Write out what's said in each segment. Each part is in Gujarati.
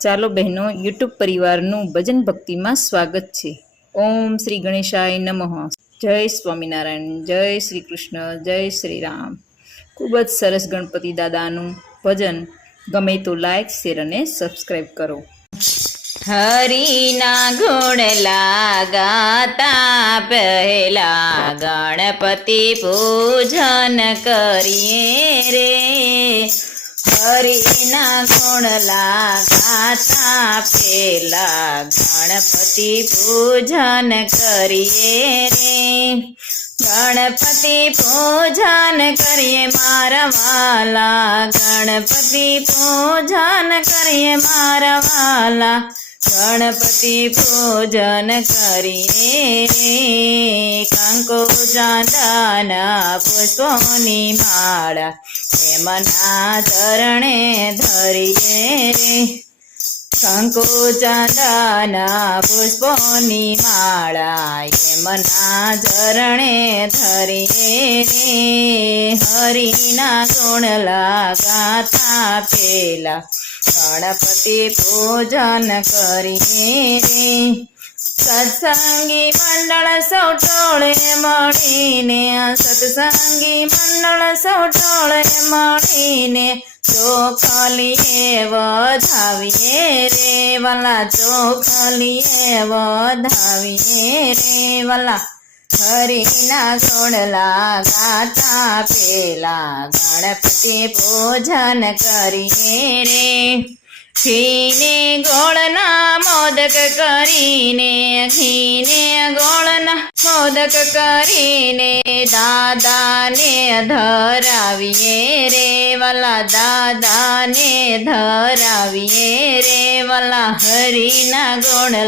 ચાલો બહેનો, યુટ્યુબ પરિવારનું ભજન ભક્તિમાં સ્વાગત છે. ઓમ શ્રી ગણેશાય નમઃ. જય સ્વામિનારાયણ, જય શ્રી કૃષ્ણ, જય શ્રી રામ. ખૂબ જ સરસ ગણપતિ દાદાનું ભજન. ગમે તો લાઈક, શેર અને સબસ્ક્રાઈબ કરો. હરિના ગુણ ગાતા પહેલા ગણપતિ પૂજન કરીએ રે. હરિના ગુણ ગાતા પહેલા ગણપતિ પૂજન કરીએ રે. ગણપતિ પૂજન કરીએ મારા વાલા, ગણપતિ પૂજન કરીએ મારા વાલા. ગણપતિ પૂજન કરીએ રે. કંકુ ચાંદના પુષ્પોની માળા એમના ચરણે ધરીએ રે. કંકુ ચાંદના પુષ્પોની માળા એમના ચરણે ધરીએ રે. હરિના ગુણ ગાતા પેલા ગણપતિ પૂજન કરીએ રે. સત્સંગી મંડળ સૌ ટોળે મળીને, સત્સંગી મંડળ સૌ ટોળે મળીને ચોખલીએ વધાવીએ રે વાલા. ચોખલીએ વધાવીએ રે વાલા. હરિના ગુણ ગાતા પેલા ગણપતિ પૂજન કરીએ રે. ઘીને ગોળના મોદક કરીને, ઘીને ગોળના મોદક કરીને દાદાને ધરાવીએ રે વાલા. દાદાને ધરાવીએ રે વાલા. હરિના ગુણ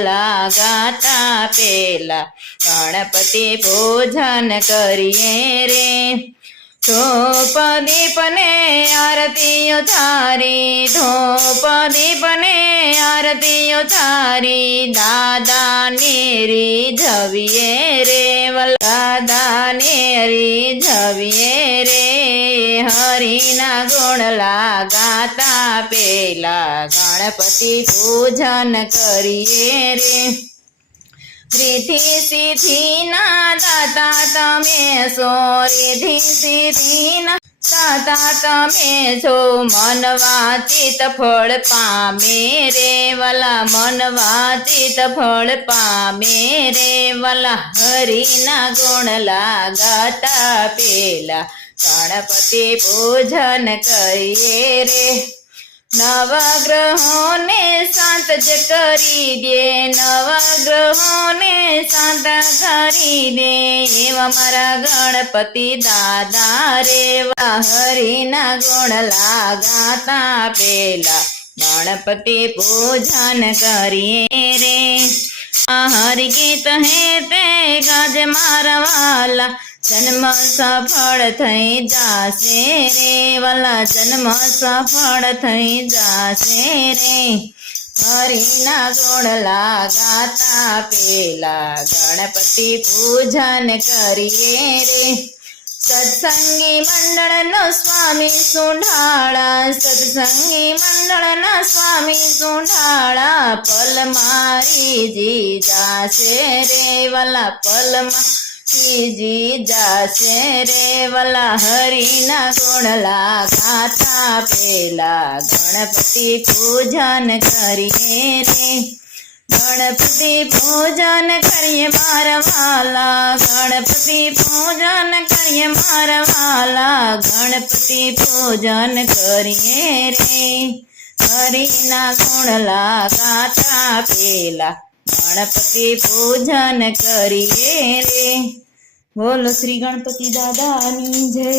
ગાતા પેલા ગણપતિ પૂજન કરીએ રે. ધૂપ દીપને આરતીઓ તારી, ધૂપ દીપને આરતીઓ તારી દાદાને રીઝવીએ રે વાલા. દાદાને રીઝવીએ રે. હરિના ગુણ ગાતા પેલા ગણપતિ પૂજન કરીએ રે. રિદ્ધિ સિદ્ધિના દાતા તમે છો, રિદ્ધિ સિદ્ધિના દાતા તમે છો. મન વાંચિત ફળ પામે રે વાલા. મન વાંચિત ફળ પામે રે વાલા. હરિના ગુણ ગાતા પેલા ગણપતિ પૂજન કરીએ રે. નવગ્રહોને શાંત જ કરી દે, નવગ્રહોને શાંત કરી દે એવા મારા ગણપતિ દાદા રે. હરિના ગુણ ગાતા પેલા ગણપતિ પૂજન કરીએ રે. હરિ ગીત હે તે ગાજે મારા વાલા. જન્મ સફળ થઈ જાશે રે વાલા. જન્મ સફળ થઈ જાશે રે. હરિના ગુણ ગાતા પેલા ગણપતિ પૂજન કરીએ રે. સત્સંગી મંડળનો સ્વામી સુંઢાળા, સત્સંગી મંડળના સ્વામી સુંઢાળા પલ મારી જી જાશે રે વાલા. પલમાં જી જાશે રે વાલા. હરિના ગુણ ગાતા પેલા ગણપતિ પૂજન કરીએ રે. ગણપતિ પૂજન કરીએ મારા વાલા, ગણપતિ પૂજન કરીએ મારા વાલા. ગણપતિ પૂજન કરીએ રે. હરિના ગુણ ગાતા પેલા ગણપતિ પૂજન કરીએ રે. બોલો શ્રી ગણપતિ દાદાની જય.